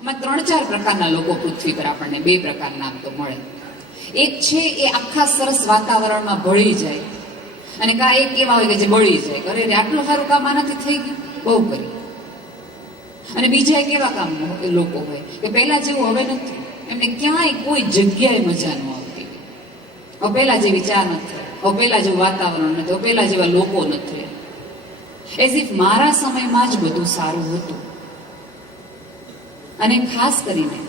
આમાં 3-4 પ્રકારના લોકો પૃથ્વી પર આપણને 2 પ્રકારના આમ તો મળે. એક છે એ આખા સરસ વાતાવરણમાં ભળી જાય, અને કા એક એવા હોય કે જે બળી જાય, અરે આટલું સારું કામ આનાથી થઈ ગયું, બહુ કર્યું. અને બીજા એક એવા કામ લોકો હોય કે પહેલા જેવું હવે નથી, એમને ક્યાંય કોઈ જગ્યાએ મજા ન આવતી. હવે પહેલા જેવી ચા નથી, હવે પહેલા જેવું વાતાવરણ નથી, હવે પહેલા જેવા લોકો નથી. એઝ ઇફ મારા સમયમાં જ બધું સારું હતું. અને ખાસ કરીને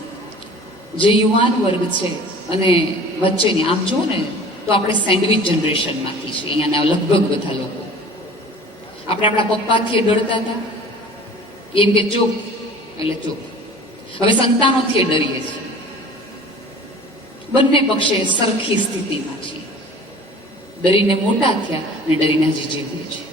જે યુવાન વર્ગ છે અને વચ્ચેની આમ જુઓ ને તો આપણે સેન્ડવિચ જનરેશનમાંથી છીએ અહીંયાના લગભગ બધા લોકો. આપણે આપણા પપ્પાથી ડરતા હતા, એમ કે ચૂપ એટલે ચૂપ. હવે સંતાનોથી ડરીએ છીએ. બંને પક્ષે સરખી સ્થિતિમાં છીએ. ડરીને મોટા થયા અને ડરીને હજી જીવીએ છીએ.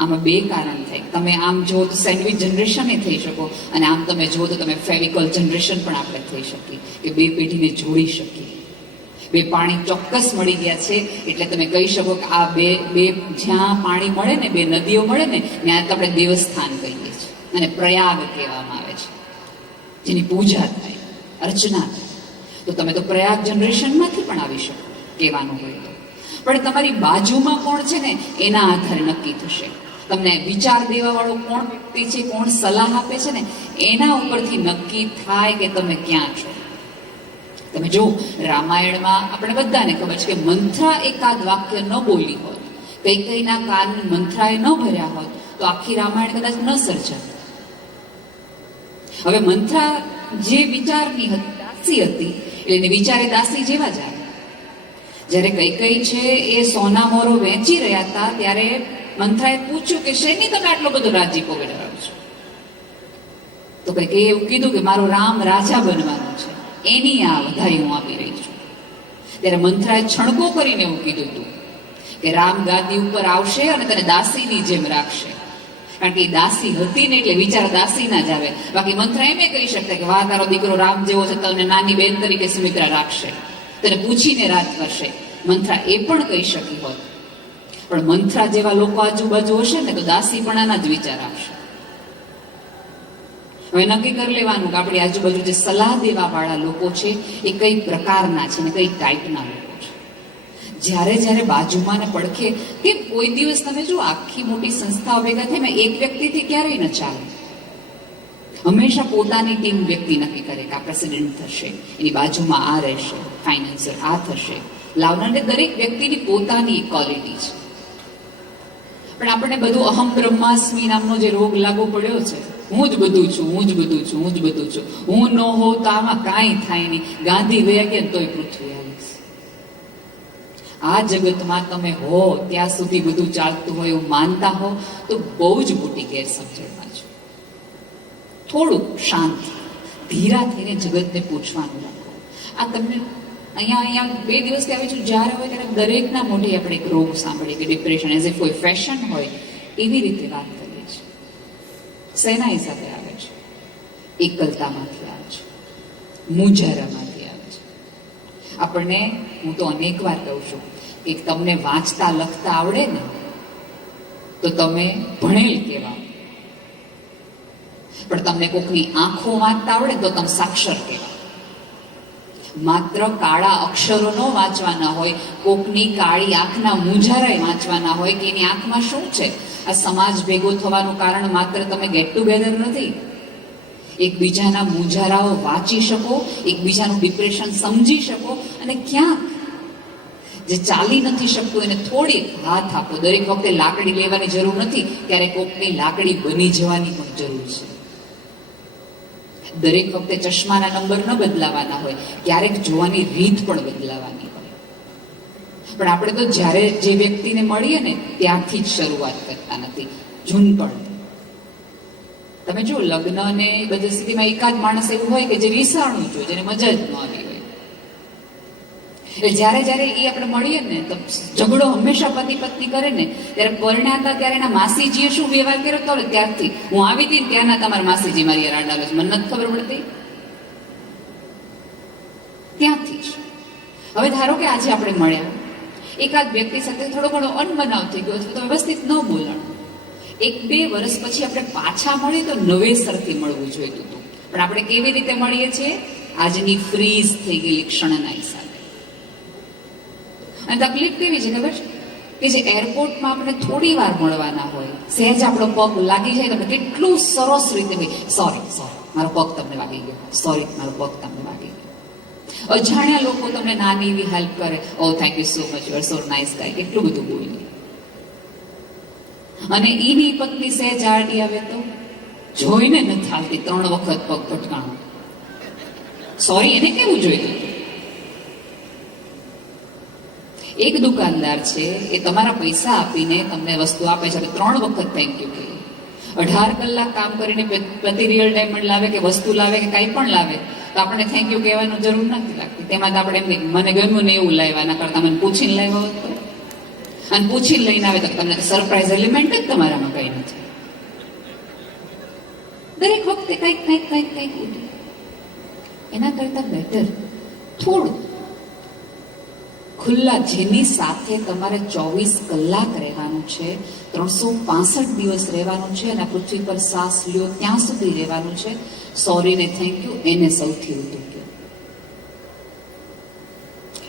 આમાં 2 કારણ થાય. તમે આમ જુઓ તો સેન્ડવિચ જનરેશન થઈ શકો, અને આમ તમે જુઓ તો તમે ફેવિકોલ જનરેશન પણ આપણે થઈ શકીએ, કે 2 પેઢીને જોડી શકીએ. 2 પાણી ચોક્કસ મળી ગયા છે એટલે તમે કહી શકો કે આ બે જ્યાં પાણી મળે ને, 2 નદીઓ મળે ને, ત્યાં આપણે દેવસ્થાન કહીએ છીએ, અને પ્રયાગ કહેવામાં આવે છે, જેની પૂજા થાય, અર્ચના થાય. તો તમે તો પ્રયાગ જનરેશનમાંથી પણ આવી શકો કહેવાનું હોય તો. પણ તમારી બાજુમાં કોણ છે ને એના આધારે નક્કી થશે. તમને વિચાર દેવાવાળો કોણ વ્યક્તિ છે, કોણ સલાહ આપે છે ને, એના ઉપરથી નક્કી થાય કે તમે ક્યાં છો. તમે જો રામાયણમાં આપણે બધાને ખબર છે કે મંથરા એકાદ વાક્ય ન બોલી હોત, કૈકેયીના કાન મંથરાએ ન ભર્યા હોત તો આખી રામાયણ કદાચ ન સર્જાત. હવે મંથરા જે વિચારની દાસી હતી એટલે વિચારે દાસી જેવા જ આવે. જ્યારે કૈકેયી છે એ સોના મોરો વેચી રહ્યા હતા ત્યારે મંથરાએ પૂછ્યું કે શેની તમે આટલો બધો રાજીપો ધરાવો છો? તો કૈકેયીએ એવું કીધું કે મારો રામ રાજા બનવાનો છે, એની આ વધાઈ હું આપી રહી છું. ત્યારે મંથરાએ છણકો કરીને એવું કીધું હતું કે રામ ગાદી ઉપર આવશે અને તને દાસીની જેમ રાખશે. કારણ કે એ દાસી હતી ને એટલે વિચાર દાસીના જ આવે. બાકી મંથરા એમ કહી શકતા કે વાહ તારો દીકરો રામ જેવો છે, તને નાની બેન તરીકે સુમિત્રા રાખશે, તને પૂછીને રાજ કરશે. મંથરા એ પણ કહી શકી હોત. પણ મંથરા જેવા લોકો આજુબાજુ હશે ને તો દાસીપણાના જ વિચાર આવશે. હવે નક્કી કરી લેવાનું કે આપણી આજુબાજુ જે સલાહ દેવા વાળા લોકો છે એ કઈ પ્રકારના છે ને કઈ ટાઈપના લોકો છે. જ્યારે બાજુમાં ને પડખે, કે કોઈ દિવસ તમે જો આખી મોટી સંસ્થાઓ ભેગા થઈને એક વ્યક્તિથી ક્યારેય ન ચાલે. હંમેશા પોતાની ટીમ વ્યક્તિ નક્કી કરે કે આ પ્રેસિડેન્ટ થશે, એની બાજુમાં આ રહેશે, ફાઇનાન્સર આ થશે, લાવનારને દરેક વ્યક્તિની પોતાની ક્વોલિટી છે. પણ આપણને બધું અહમ બ્રહ્માસ્મિ નામનો જે રોગ લાગુ પડ્યો છે, હું જ બધું છું, હું જ બધું છું, હું જ બધું છું, હું ન હોઉં તો આમાં કાંઈ થાય નહીં, ગાંધી વયા ગયા તોય પૃથ્વી હાલીશ. આ જગતમાં તમે હો ત્યાં સુધી બધું ચાલતું હોય એવું માનતા હો તો બહુ જ મોટી ગેરસમજણમાં છો. થોડું શાંત ધીરા થઈને જગતને પૂછવાનું રાખો. આ તમને અહીંયા 2 દિવસથી આવી છું, જ્યારે હોય ત્યારે દરેકના મોઢે આપણે એક રોગ સાંભળીએ કે ડિપ્રેશન, એઝ ઇફ કોઈ ફેશન હોય એવી રીતે વાત કરીએ છીએ. શેના હિસાબે આવે છે? એકલતામાંથી આવે છે, મૂંઝારામાંથી આવે છે. આપણને, હું તો અનેક વાર કહું છું કે તમને વાંચતા લખતા આવડે ને તો તમે ભણેલ કહેવાય, પણ તમને કોકની આંખો વાંચતા આવડે તો તમે સાક્ષર કહેવાય. માત્ર કાળા અક્ષરો ન વાંચવાના હોય, કોકની કાળી આંખના મૂંઝારાય વાંચવાના હોય કે એની આંખમાં શું છે. આ સમાજ ભેગો થવાનું કારણ માત્ર તમે ગેટ ટુગેધર નથી. એકબીજાના મૂંઝારાઓ વાંચી શકો, એકબીજાનું ડિપ્રેશન સમજી શકો, અને ક્યાંક જે ચાલી નથી શકતું એને થોડી હાથ આપો. દરેક વખતે લાકડી લેવાની જરૂર નથી, ત્યારે કોકની લાકડી બની જવાની પણ જરૂર છે. દરેક વખતે ચશ્માના નંબર ન બદલાવાના હોય, ક્યારેક જોવાની રીત પણ બદલાવાની હોય. પણ આપણે તો જ્યારે જે વ્યક્તિને મળીએ ને ત્યાંથી જ શરૂઆત કરતા નથી, જૂનપણ. તમે જો લગ્ન ને બધી સ્થિતિમાં એકાદ માણસ એવું હોય કે જે વિસાણું જો, જેને મજા જ ન આવી હોય. એટલે જ્યારે એ આપણે મળીએ ને તો ઝઘડો હંમેશા પતિ પત્ની કરે ને, ત્યારે પરણ્યા હતા ત્યારે એના માસીજીએ શું વ્યવહાર કર્યો હતો ને ત્યારથી હું આવી હતી ને ત્યાંના તમારા માસીજી મારી રાડાલો છે, મને નથી ખબર પડતી. ત્યાંથી જ. હવે ધારો કે આજે આપણે મળ્યા, એકાદ વ્યક્તિ સાથે થોડો ઘણો અનબનાવ થઈ ગયો છે તો વ્યવસ્થિત ન બોલાણ. 1-2 વર્ષ પછી આપણે પાછા મળીએ તો નવેસરથી મળવું જોઈતું હતું. પણ આપણે કેવી રીતે મળીએ છીએ? આજની ફ્રીઝ થઈ ગયેલી ક્ષણના હિસાબે. અને તકલીફ કેવી છે ખબર છે? કે જે એરપોર્ટમાં આપણે થોડી વાર મળવાના હોય, સહેજ આપણો પગ લાગી જાય તો કેટલું સરસ રીતે સોરી મારો પગ તમને વાગી ગયો, સોરી મારો પગ તમને વાગી ગયો. અજાણ્યા લોકો તમને નાની એવી હેલ્પ કરે, oh thank you so much, you are so nice guy, કેટલું બધું બોલીએ. અને એની પત્ની સહેજ આરડી આવે તો જોઈને નથી આવતી 3 વખત પગ ભટકાણો. સોરી એને કેવું જોઈતું? એક દુકાનદાર છે, એ તમારા પૈસા આપીને તમને વસ્તુ આપે છે, 3 વખત થેન્ક યુ કહે. 18 કલાક કામ કરીને પ્રતિ રિયલ ડાયમંડ લાવે કે વસ્તુ લાવે કે કંઈ પણ લાવે તો આપણે થેન્ક યુ કહેવાનું જરૂર નથી લાગતી. તેમાં તો આપણે એમ મને ગમ્યું ને એવું લાવ્યા, ના કરતા મને પૂછીને લાવ્યા હોત તો. અને પૂછીને લઈને આવે તો તમને સરપ્રાઈઝ એલિમેન્ટ જ તમારામાં કંઈ નથી. દરેક વખતે કંઈક ઉઠે. એના કરતા બેટર થોડું ખુલ્લા, જેની સાથે તમારે 24 કલાક રહેવાનું છે, 365 દિવસ રહેવાનું છે અને પૃથ્વી પર શ્વાસ લ્યો ત્યાં સુધી રહેવાનું છે, સોરી ને થેન્ક યુ એને સૌથી વધુ કહો.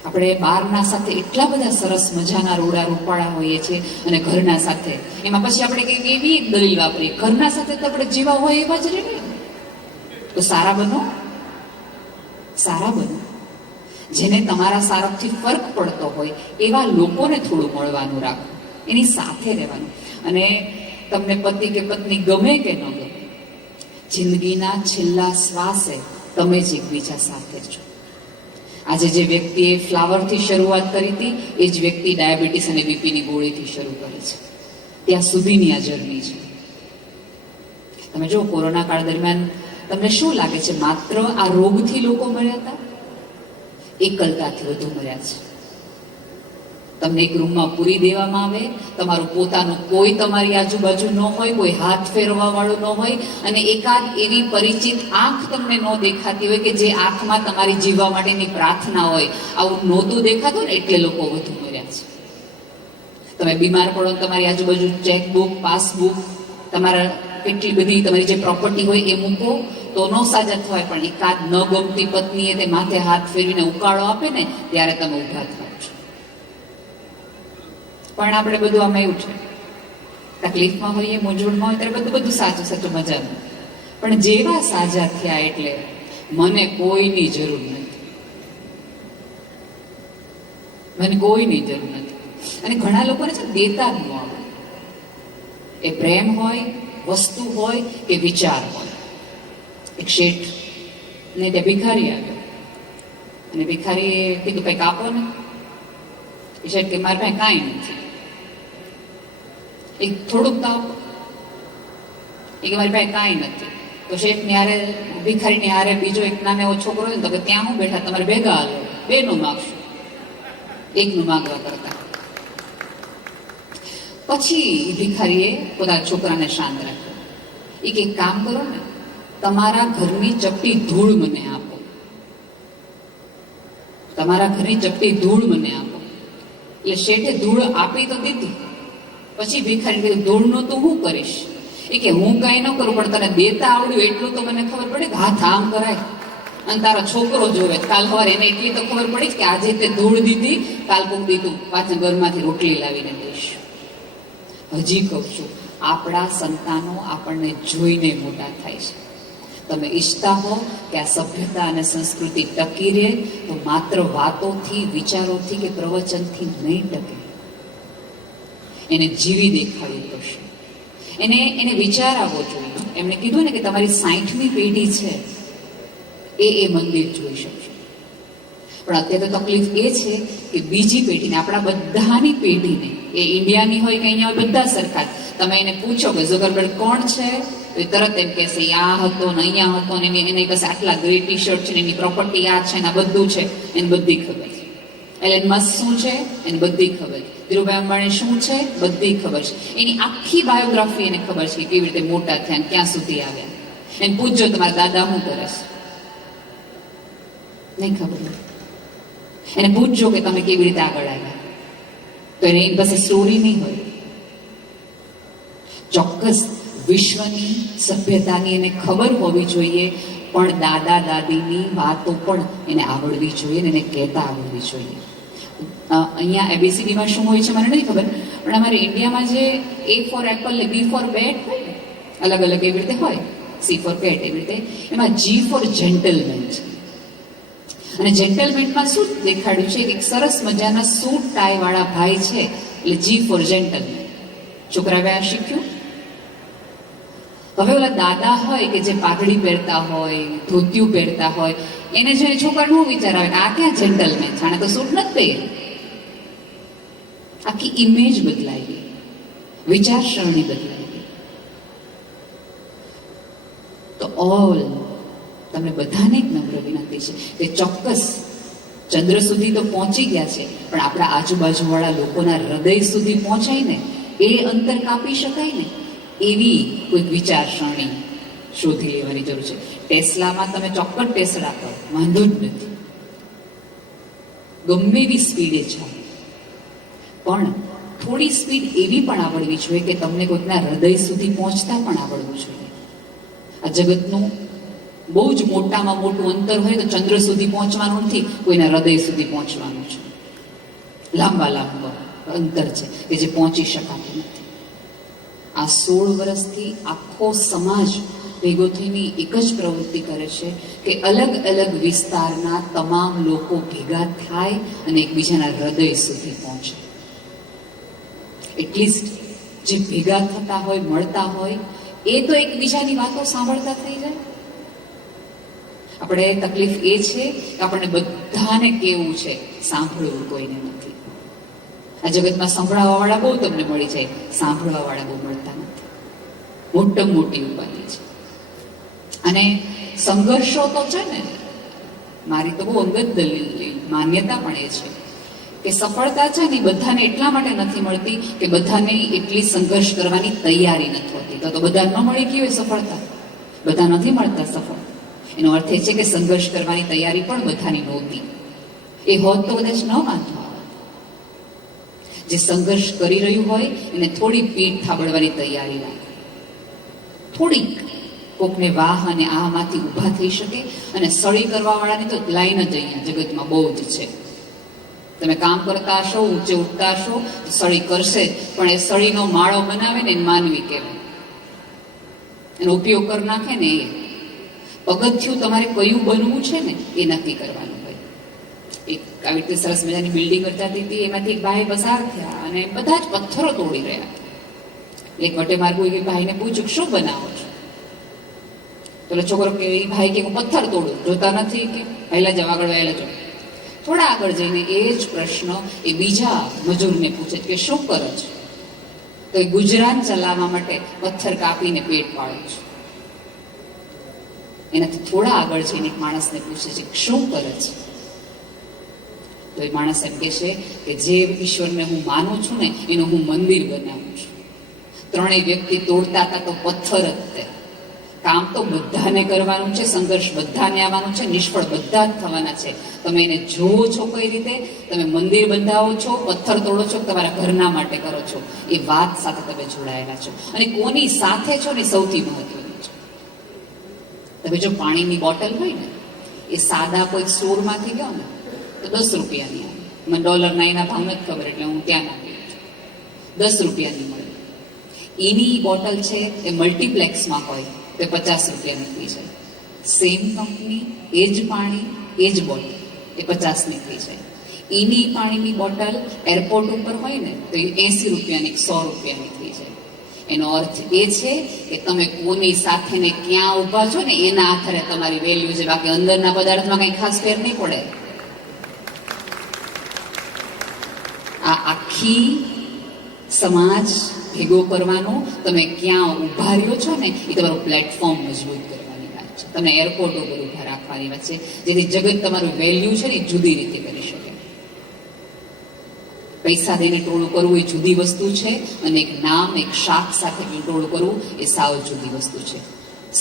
આપણે બહારના સાથે એટલા બધા સરસ મજાના રોડા રૂપાળા હોઈએ છીએ અને ઘરના સાથે એમાં પછી આપણે કંઈક એવી એક દલીલ વાપરીએ, ઘરના સાથે તો આપણે જેવા હોય એવા જ રહીએ. તો સારા બનો. જેને તમારા સારથી ફરક પડતો હોય એવા લોકોને થોડું મળવાનું રાખો, એની સાથે રહેવાનું. અને તમને પતિ કે પત્ની ગમે કે ન ગમે, જિંદગીના છેલ્લા શ્વાસે તમે જ એકબીજા સાથે છો. આજે જે વ્યક્તિએ ફ્લાવરથી શરૂઆત કરી હતી એ જ વ્યક્તિ ડાયાબિટીસ અને બીપીની ગોળીથી શરૂ કરે છે. ત્યાં સુધીની આ જર્ની છે. તમે જો કોરોના કાળ દરમિયાન તમને શું લાગે છે? માત્ર આ રોગથી લોકો મર્યા હતા? એકલતાથી વધુ મર્યા છે. તમને એક રૂમમાં પૂરી દેવામાં આવે, તમારું પોતાનું કોઈ તમારી આજુબાજુ ન હોય, કોઈ હાથ ફેરવા વાળું ન હોય, અને એકાદ એવી પરિચિત આંખ તમને ન દેખાતી હોય કે જે આંખમાં તમારી જીવવા માટેની પ્રાર્થના હોય. આવું નહોતું દેખાતું ને એટલે લોકો વધુ મર્યા છે. તમે બીમાર પડો, તમારી આજુબાજુ ચેકબુક, પાસબુક, તમારા કેટલી બધી તમારી જે પ્રોપર્ટી હોય એ મૂકો તો ન સાજા થવાય, પણ એકાદ ન ગમતી પત્નીએ તે માથે હાથ ફેરવીને ઉકાળો આપે ને ત્યારે તમે ઊભા થાવ છો. પણ આપણે બધું આમાં એવું છે, તકલીફમાં હોઈએ, મૂંઝવણમાં હોય ત્યારે બધું સાચું મજાનું. પણ જેવા સાજા થયા એટલે મને કોઈની જરૂર નથી, મને કોઈની જરૂર નથી. અને ઘણા લોકોને છે દેતા જ ન આવે. એ પ્રેમ હોય, વસ્તુ હોય કે વિચાર હોય. એક શેઠ ને ત્યાં ભિખારી આવ્યો અને ભિખારીએ કીધું કંઈક આપો ને. એ શેઠ કે મારી પાસે કાંઈ નથી. એક થોડુંક તો આપો. એ કે મારી પાસે કાંઈ નથી. તો શેઠની હારે, ભિખારીની હારે બીજો એક નાનો એવો છોકરો હોય ને તો કે ત્યાં હું બેઠા, તમારે ભેગા હાલો, બેનું માગશું, એકનું માગવા કરતા. પછી ભિખારીએ પોતાના છોકરાને શાંત રાખ્યો. એ કે કામ કરો ને, તમારા ઘરની ચપટી ધૂળ મને આપો, તમારા ઘરની ચપટી ધૂળ મને આપો. એટલે શેઠે ધૂળ આપી તો દીધી. પછી ભિખારી કીધું ધૂળનું તો હું કરીશ. એ કે હું કઈ ન કરું, પણ તને દેતા આવડ્યું એટલું તો મને ખબર પડે કે હાથ આમ કરાય અને તારો છોકરો જોવે. કાલ સવારે એને એટલી તો ખબર પડી કે આજે તે ધૂળ દીધી, કાલ કોક દીધું પાછા ઘરમાંથી રોટલી લાવીને દઈશ. હજી કહું છું, આપણા સંતાનો આપણને જોઈને મોટા થાય છે. તમે ઈચ્છતા હો કે આ સભ્યતા અને સંસ્કૃતિ ટકી રહે તો માત્ર વાતોથી, વિચારોથી કે પ્રવચનથી નહીં ટકે. એને જીવી દેખાડવું પડશે. એને વિચાર આવવો જોઈએ. એમણે કીધું ને કે તમારી 60મી પેઢી છે એ મંદિર જોઈ શકશે. પણ અત્યારે તો તકલીફ એ છે કે બીજી પેઢીને, આપણા બધાની પેઢીને, એ ઇન્ડિયાની હોય કે અહીંયા હોય, બધા સરખા. તમે એને પૂછો કે ઝુકરબર્ગ કોણ છે તો એ તરત એમ કહેશે આ હતો ને અહીંયા હતો ને એને કહેશે આટલા ગ્રે ટી શર્ટ છે ને એની પ્રોપર્ટી આ છે ને આ બધું છે, એને બધી ખબર છે. એલન મસ્ક શું છે એને બધી ખબર છે. ધીરુભાઈ અંબાણી શું છે બધી ખબર છે. એની આખી બાયોગ્રાફી એને ખબર છે, કેવી રીતે મોટા થયા ને ક્યાં સુધી આવ્યા. એને પૂછજો તમારા દાદા શું કરે છે, નહીં ખબર. એને પૂછજો કે તમે કેવી રીતે આગળ આવ્યા, તો એની પાસે સ્ટોરી નહીં હોય. ચોક્કસ વિશ્વની સભ્યતાની એને ખબર હોવી જોઈએ, પણ દાદા દાદીની વાતો પણ એને આવડવી જોઈએ ને એને કહેતા આવડવી જોઈએ. અહીંયા એબીસીડીમાં શું હોય છે મને નથી ખબર, પણ અમારે ઇન્ડિયામાં જે A ફોર એપલ ને B ફોર બેટ હોય ને, અલગ અલગ એવી રીતે હોય, C ફોર કેટ એવી રીતે, એમાં G ફોર જેન્ટલમેન છે. અને જેન્ટલમેનમાં શું દેખાડ્યું છે કે એક સરસ મજાના સૂટ ટાઈ વાળા ભાઈ છે, એટલે G ફોર જેન્ટલમેન. છોકરાએ આ શીખ્યું. હવે ઓલા દાદા હોય કે જે પાઘડી પહેરતા હોય, ધોતિયું પહેરતા હોય, એને જોઈને છોકરાનું વિચાર આવે કે આ ક્યાં જેન્ટલમેન છે, આને તો સૂટ નથી પહેર્યું. આખી ઇમેજ બદલાઈ ગઈ, વિચારસરણી બદલાઈ ગઈ. તો ઓલ તમને બધાને એક નમ્ર વિનંતી છે કે ચોક્કસ ચંદ્ર સુધી તો પહોંચી ગયા છે, પણ આપણા આજુબાજુવાળા લોકોના હૃદય સુધી પહોંચાય ને, એ અંતર કાપી શકાય ને, એવી કોઈક વિચારસરણી શોધી લેવાની જરૂર છે. ટેસ્લામાં તમે ચોક્કસ ટેસ્લા કરો, વાંધો જ નથી, ગમે એવી સ્પીડે જાઓ, પણ થોડી સ્પીડ એવી પણ આવડવી જોઈએ કે તમને કોઈકના હૃદય સુધી પહોંચતા પણ આવડવું જોઈએ. આ જગતનું બહુ જ મોટામાં મોટું અંતર હોય તો ચંદ્ર સુધી પહોંચવાનું નથી, કોઈના હૃદય સુધી પહોંચવાનું છે. લાંબા લાંબા અંતર છે કે જે પહોંચી શકાતું નથી. આ 16 વર્ષથી આખો સમાજ ભેગો થઈને એક જ પ્રવૃત્તિ કરે છે કે અલગ અલગ વિસ્તારના તમામ લોકો ભેગા થાય અને એકબીજાના હૃદય સુધી પહોંચે. એટલીસ્ટ જે ભેગા થતા હોય, મળતા હોય, એ તો એકબીજાની વાતો સાંભળતા થઈ જાય. આપણે તકલીફ એ છે કે આપણને બધાને કેવું છે, સાંભળવું કોઈને નથી. આ જગતમાં સંભળાવવા વાળા બહુ તમને મળી જાય, સાંભળવા વાળા બહુ મળતા નથી. મોટામાં મોટી ઉપાધિ છે. અને સંઘર્ષો તો છે ને, મારી તો બહુ અંગત દલીલ માન્યતા પણ એ છે કે સફળતા છે ને બધાને એટલા માટે નથી મળતી કે બધાને એટલી સંઘર્ષ કરવાની તૈયારી નથી હોતી. તો બધા ન મળી ગઈ હોય સફળતા, બધા નથી મળતા સફળ. એનો અર્થ એ છે કે સંઘર્ષ કરવાની તૈયારી પણ બધાની નહોતી. એ હોત તો કદાચ ન વાંધો આવે. જે સંઘર્ષ કરી રહ્યું હોય એને થોડી પીઠ થાબડવાની તૈયારી રાખો. થોડીક કોકને વાહ અને આમાંથી ઊભા થઈ શકે. અને સળી કરવા વાળાની તો લાઈન જ અહીંયા જગતમાં બહુ જ છે. તમે કામ કરતા હશો, ઊંચે ઉઠતા હશો, સળી કરશે, પણ એ સળીનો માળો બનાવે ને એને માનવી કહેવાય. એનો ઉપયોગ કરી નાખે ને એ પગથિયું તમારે કયું બનવું છે ને એ નક્કી કરવાનું હોય. એક આવી રીતે સરસ મજાની બિલ્ડિંગ રચાતી હતી, એમાંથી એક ભાઈ પસાર થયા અને બધા જ પથ્થરો તોડી રહ્યા. એક વટે માર્ગુ એ ભાઈને પૂછ્યું શું બનાવો છો? તો છોકરો કે એ ભાઈ કે હું પથ્થર તોડું, જોતા નથી કે પહેલા જાવ, આગળ વહેલા જાવ. થોડા આગળ જઈને એ જ પ્રશ્ન એ બીજા મજૂરને પૂછે કે શું કરો છો? તો એ ગુજરાન ચલાવવા માટે પથ્થર કાપીને પેટ પાડું છું. એનાથી થોડા આગળ જઈને એક માણસને પૂછે છે શું કરે છે? તો એ માણસ એમ કે છે કે જે ઈશ્વરને હું માનું છું ને એનું હું મંદિર બનાવું છું. ત્રણેય વ્યક્તિ તોડતા હતા તો પથ્થર જ તે. કામ તો બધાને કરવાનું છે, સંઘર્ષ બધાને આવવાનું છે, નિષ્ફળ બધા જ થવાના છે. તમે એને જોવો છો કઈ રીતે, તમે મંદિર બંધાવો છો, પથ્થર તોડો છો, તમારા ઘરના માટે કરો છો, એ વાત સાથે તમે જોડાયેલા છો. અને કોની સાથે છો ને સૌથી મહત્વનું છે. તમે જો પાણીની બોટલ હોય ને એ સાદા કોઈ સ્ટોરમાંથી ગયો ને તો 10 રૂપિયાની આવે. મને $9 એના ભાવ નથી ખબર એટલે હું ત્યાં નાખી છું. 10 રૂપિયાની મળે. એની બોટલ છે એ મલ્ટીપ્લેક્સમાં હોય તો 50 રૂપિયાની થઈ જાય. સેમ કંપની, એ જ પાણી, એ જ બોટલ, એ 50ની થઈ જાય. એની પાણીની બોટલ એરપોર્ટ ઉપર હોય ને તો એ 80 રૂપિયાની, 100 રૂપિયાની થઈ જાય. એનો અર્થ એ છે કે તમે કોની સાથે ને ક્યાં ઊભા છો ને એના આધારે તમારી વેલ્યુ છે. બાકી અંદરના પદાર્થમાં કઈ ખાસ ફેર નહીં પડે. આ આખી સમાજ ભેગો કરવાનો, તમે ક્યાં ઊભા રહ્યો છો ને એ તમારું પ્લેટફોર્મ મજબૂત કરવાની વાત છે. તમને એરપોર્ટ ઉપર ઊભા રાખવાની વાત છે, જેથી જગત તમારું વેલ્યુ છે ને જુદી રીતે કરી શકે. પૈસા દઈને ટોળું કરવું એ જુદી વસ્તુ છે, અને એક નામ, એક શાખ સાથે ટોળું કરવું એ સાવ જુદી વસ્તુ છે.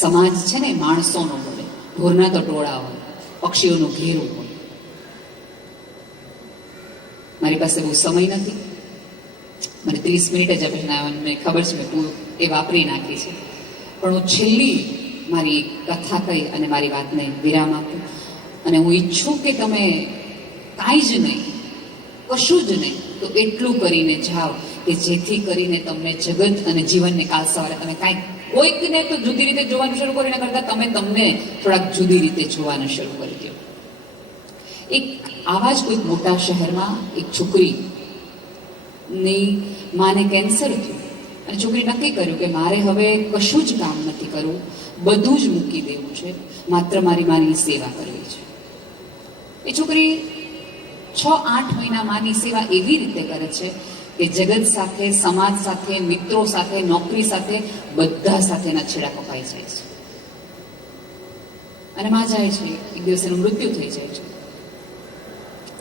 સમાજ છે ને માણસોનો બને, ઢોરના તો ટોળા હોય, પક્ષીઓનું ઘેરું હોય. મારી પાસે બહુ સમય નથી, મને 30 મિનિટ જ મને ખબર છે મેં એ વાપરી નાખી છે, પણ હું છેલ્લી મારી કથા કહી અને મારી વાતને વિરામ આપું. અને હું ઈચ્છું કે તમે કાંઈ જ નહીં, કશું જ નહીં, તો એટલું કરીને જાઓ કે જેથી કરીને તમને જગત અને જીવનને કાલ સવારે તમે કાંઈક કોઈકને તો જુદી રીતે જોવાનું શરૂ કરીને કરતા તમે તમને થોડાક જુદી રીતે જોવાનું શરૂ કરી દો. એક આવા જ કોઈક મોટા શહેરમાં એક છોકરીની માને કેન્સર થયું અને છોકરી નક્કી કર્યું કે મારે હવે કશું જ કામ નથી કરવું, બધું જ મૂકી દેવું છે, માત્ર મારી માની સેવા કરવી છે. એ છોકરી 6-8 મહિના માની સેવા એવી રીતે કરે છે કે જગત સાથે, સમાજ સાથે, મિત્રો સાથે, નોકરી સાથે, બધા સાથેના છેડા કપાઈ જાય છે અને માં જાય છે. એક દિવસ એનું મૃત્યુ થઈ જાય છે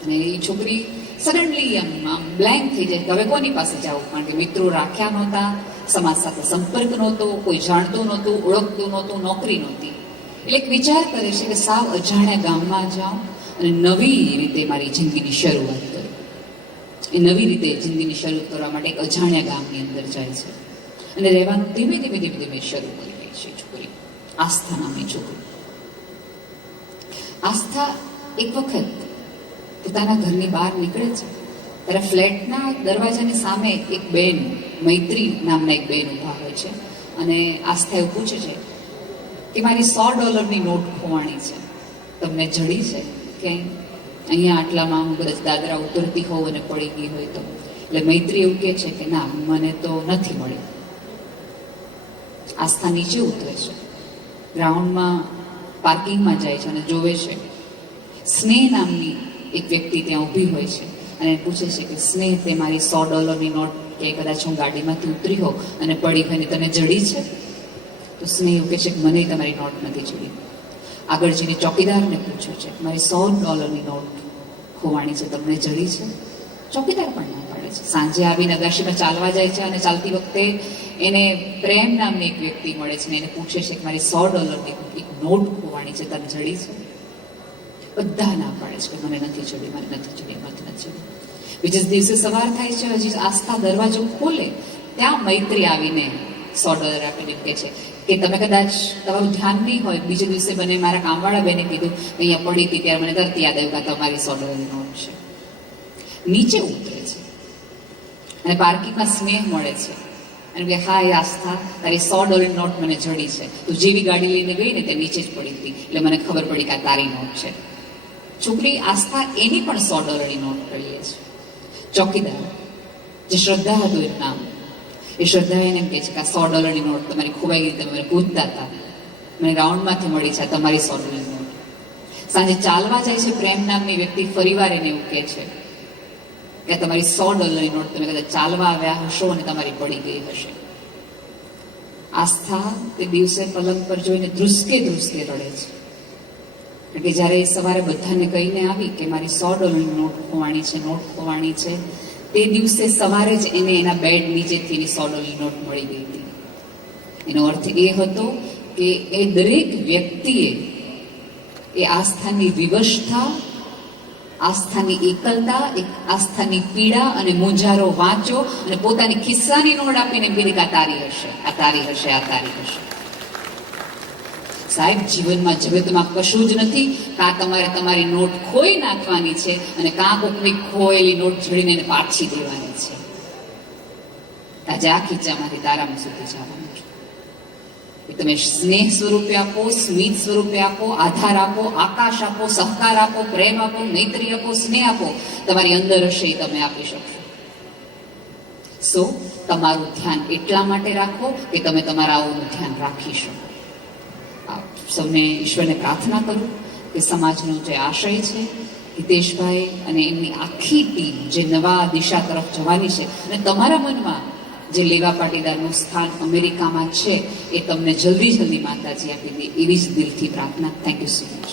અને એ છોકરી સડનલી આમ બ્લેન્ક થઈ જાય કે હવે કોની પાસે જાવ, કારણ કે મિત્રો રાખ્યા નહોતા, સમાજ સાથે સંપર્ક નહોતો, કોઈ જાણતું નહોતું, ઓળખતું નહોતું, નોકરી નહોતી. એટલે એક વિચાર કરે છે કે સાવ અજાણ્યા ગામમાં જાઉં અને નવી રીતે મારી જિંદગીની શરૂઆત કરું. એ નવી રીતે જિંદગીની શરૂઆત કરવા માટે એક અજાણ્યા ગામની અંદર જાય છે અને રહેવાનું ધીમે ધીમે ધીમે ધીમે શરૂ કરી દે છે છોકરી. આસ્થા નામની છોકરી. આસ્થા એક વખત પોતાના ઘરની બહાર નીકળે છે ત્યારે ફ્લેટના દરવાજાની સામે એક બેન, મૈત્રી નામના એક બેન ઊભા હોય છે અને આસ્થા એવું પૂછે છે કે મારી $100 નોટ ખોવાણી છે, તમને જડી છે કે અહીંયા આટલામાં હું કદાચ દાદરા ઉતરતી હોઉં અને પડી ગઈ હોય તો? એટલે મૈત્રી એવું કહે છે કે ના, મને તો નથી મળી. આસ્થા નીચે ઉતરે છે, ગ્રાઉન્ડમાં પાર્કિંગમાં જાય છે અને જોવે છે સ્નેહ નામની એક વ્યક્તિ ત્યાં ઊભી હોય છે અને પૂછે છે કે સ્નેહ, તે મારી $100 નોટ કે કદાચ હું ગાડીમાંથી ઉતરી હોઉં અને પડી હોય ને તને જડી છે? તો સ્નેહ એવું કહે છે કે મને તમારી નોટ નથી જડી. આગળ જઈને ચોકીદારને પૂછ્યું છે મારી $100 નોટ ખોવાણી છે, તમને જડી છે? ચોકીદાર પણ ના પાડે છે. સાંજે આવીને અગાશીમાં ચાલવા જાય છે અને ચાલતી વખતે એને પ્રેમ નામની એક વ્યક્તિ મળે છે ને એને પૂછે છે કે મારી $100 એક નોટ ખોવાણી છે, તને જડી છે? બધા ના પાડે છે કે મને નથી જડી, મને નથી જડી, મને નથી જડી. બીજે દિવસે સવાર થાય છે, હજી આસ્થા દરવાજો ખોલે ત્યાં મૈત્રી આવીને $100 આપીને કહે છે કે તમે કદાચ તમારું ધ્યાન નહીં હોય, બીજે દિવસે મને મારા કામવાળા બેને કીધું અહીંયા પડી હતી ત્યારે મને તરત યાદ આવ્યું કે તમારી $100 નોટ છે. નીચે ઉતરે છે અને પાર્કિંગમાં સ્નેહ મળે છે અને કે હા, એ આસ્થા, તારી $100 નોટ મને જડી છે, તું જેવી ગાડી લઈને ગઈ ને તે નીચે જ પડી હતી એટલે મને ખબર પડી કે આ તારી નોટ છે. છોકરી આસ્થા એની પણ $100 નોટ કરી લે છે. ચોકીદાર, જે શ્રદ્ધા હતું એનું નામ, એ શ્રદ્ધા એને એમ કહે છે કે આ $100 નોટ તમારી ખોવાઈ ગઈ, તમે મને પૂછતા હતા, મને રાઉન્ડમાંથી મળી છે, તમારી $100 નોટ. સાંજે ચાલવા જાય છે પ્રેમ નામની વ્યક્તિ, ફરીવાર એને એવું કહે છે કે તમારી $100 નોટ તમે કદાચ ચાલવા આવ્યા હશો અને તમારી પડી ગઈ હશે. આસ્થા તે દિવસે પલંગ પર જોઈને ધ્રુસકે ધ્રુસકે રડે છે, કારણ કે જ્યારે સવારે બધાને કહીને આવી કે મારી $100 નોટ ખોવાણી છે, નોટ ખોવાણી છે, તે દિવસે સવારે જ એને એના બેડ નીચેથી એની $100 નોટ મળી ગઈ હતી. એનો અર્થ એ હતો કે એ દરેક વ્યક્તિએ એ આસ્થાની વિવશતા, આસ્થાની એકલતા, એક આસ્થાની પીડા અને મૂંઝારો વાંચો અને પોતાની ખિસ્સાની નોટ આપીને કીધી કે આ તારી હશે, આ તારી હશે, આ તારી હશે. સાહેબ, જીવનમાં જગતમાં કશું જ નથી. કાં તમારે તમારી નોટ ખોઈ નાખવાની છે અને કાં કોકની ખોયેલી નોટ જોડીને એને પાછી દેવાની છે. આજે આ ખીચામાંથી તારામાં સુધી જવાનું છે. તમે સ્નેહ સ્વરૂપે આપો, સ્મિત સ્વરૂપે આપો, આધાર આપો, આકાશ આપો, સહકાર આપો, પ્રેમ આપો, મૈત્રી આપો, સ્નેહ આપો. તમારી અંદર હશે એ તમે આપી શકશો. સો તમારું ધ્યાન એટલા માટે રાખો કે તમે તમારા આવું ધ્યાન રાખી શકો. સૌને ઈશ્વરને પ્રાર્થના કરું કે સમાજનો જે આશય છે, હિતેશભાઈ અને એમની આખી ટીમ જે નવા દિશા તરફ જવાની છે અને તમારા મનમાં જે લેવા પાટીદારનું સ્થાન અમેરિકામાં છે એ તમને જલ્દી જલ્દી માતાજી આપી દે, એવી જ દિલથી પ્રાર્થના. Thank you so much.